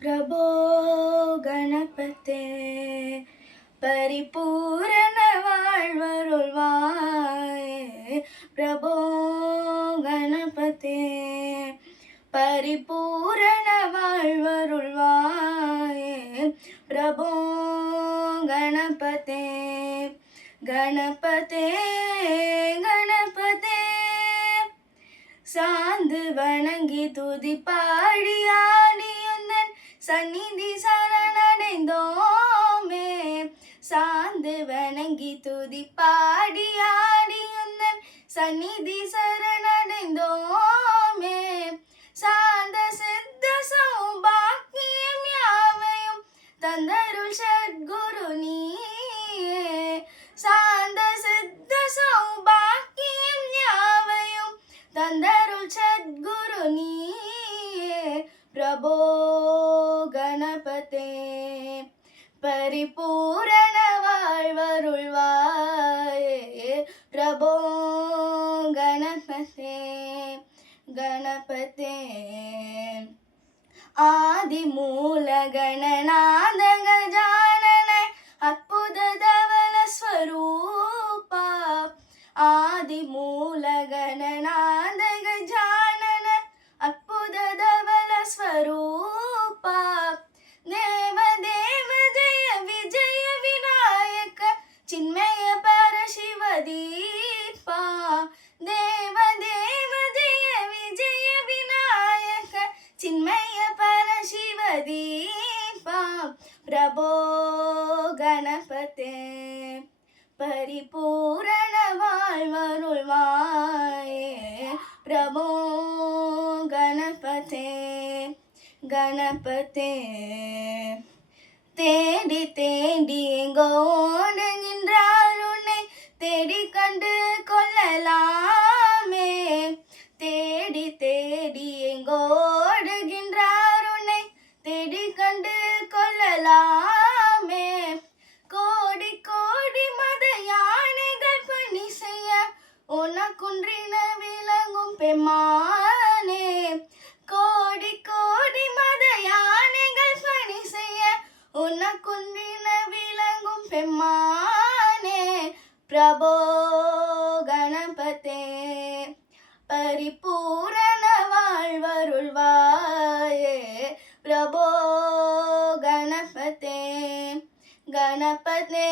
प्रभो गणपते परिपूर्ण வாழ்வருள்வாயே प्रभो गणपते परिपूर्ण வாழ்வருள்வாயே प्रभो गणपते गणपते गणपते சாந்து வணங்கி துதி பாடி ஆடியுந்தன் சந்நிதி சரணடைந்தோமே. சாந்து வணங்கி துதி பாடி ஆடியுந்தன் சந்நிதி சரணடைந்தோமே. சாந்த சித்த சௌபாக்கியம் யாவையும் தந்தருள் சத்குரு நீயே. சாந்த சித்த சௌபாக்கியம் யாவையும் தந்தருள் சத்குரு நீயே. பிரபோ கணபதே பரிபூரண வாழ்வருள்வாயே. பிரபோ கணபதே கணபதே ஆதி மூல கணநாத கஜானன அற்புத தவள ஸ்வரூபா. ஆதி மூல கணநாத கஜானன அற்புத தவள ஸ்வரூபா. தேவ தேவ ஜெய விஜய விநாயக சின்மய பரசிவ தீபா. தேவ தேவ ஜெய விஜய விநாயக சின்மய பரசிவ தீபா. பிரபோ கணபதே பரிபூரண வாழ்வருள்வாயே. பிரபோ கணபதே கணபதே தேடி தேடி எங்கோ ஓடுகின்றார் உன்னை தேடி கண்டு கொள்ளலாமே. தேடி தேடி எங்கோ ஓடுகின்றார் உன்னை தேடி கண்டு கொள்ளலாமே. கோடி கோடி மத யானைகள் பணி செய்ய உனக்குன்றின விளங்கும் பெம்மானே. கோடி கோடி மத யானைகள் பணி செய்ய உனக்குன்றின விளங்கும் பெம்மானே. பிரபோ கணபதே பரிபூரண வாழ்வருள்வாயே. பிரபோ கணபதே கணபதே